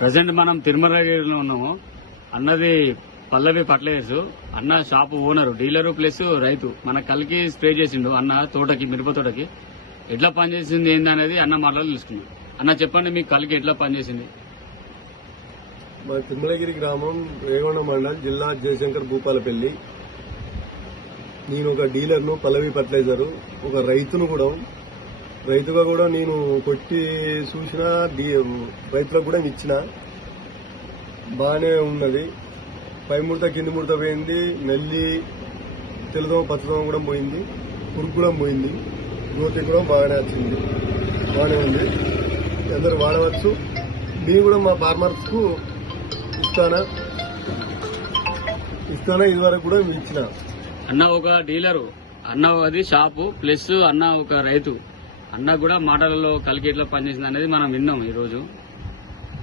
Present మనం తిరుమలగిరిలో ఉన్నాము. అన్నది పల్లవి ఫర్టిలైజర్స్. అన్న షాపు ఓనరు, డీలరు ప్లస్ రైతు. మన కలికి స్ప్రే చేసిండు అన్న తోటకి, మిరప తోటకి. ఎట్లా పనిచేసింది ఏందనేది అన్న మాటలు తెలుసుకున్నాం. అన్న చెప్పండి, మీ కలికి ఎట్లా పనిచేసింది? మా తిరుమలగిరి గ్రామం, రేగొండ మండల్, జిల్లా జయశంకర్, భూపాలపల్లి. నేను ఒక డీలర్ను, పల్లవి ఫర్టిలైజరు, ఒక రైతును కూడా. రైతుగా కూడా నేను కొట్టి చూసిన, రైతులకు కూడా ఇచ్చిన. బాగానే ఉన్నది. పై ముడత కింది ముడత పోయింది, నల్లి తెల్లదోమ పచ్చదోమ కూడా పోయింది, పురుగు కూడా పోయింది, గ్రోత్ కూడా బాగానే వచ్చింది, బాగానే ఉంది. అందరూ వాడవచ్చు. నేను కూడా మా ఫార్మర్స్ కు ఇస్తానా, ఇదివరకు కూడా ఇచ్చిన. అన్న ఒక డీలరు, అన్న అది షాపు ప్లస్ అన్న ఒక రైతు. అన్న కూడా మాటలలో కలికి ఎట్లా పనిచేసింది అనేది మనం విన్నాం ఈ రోజు.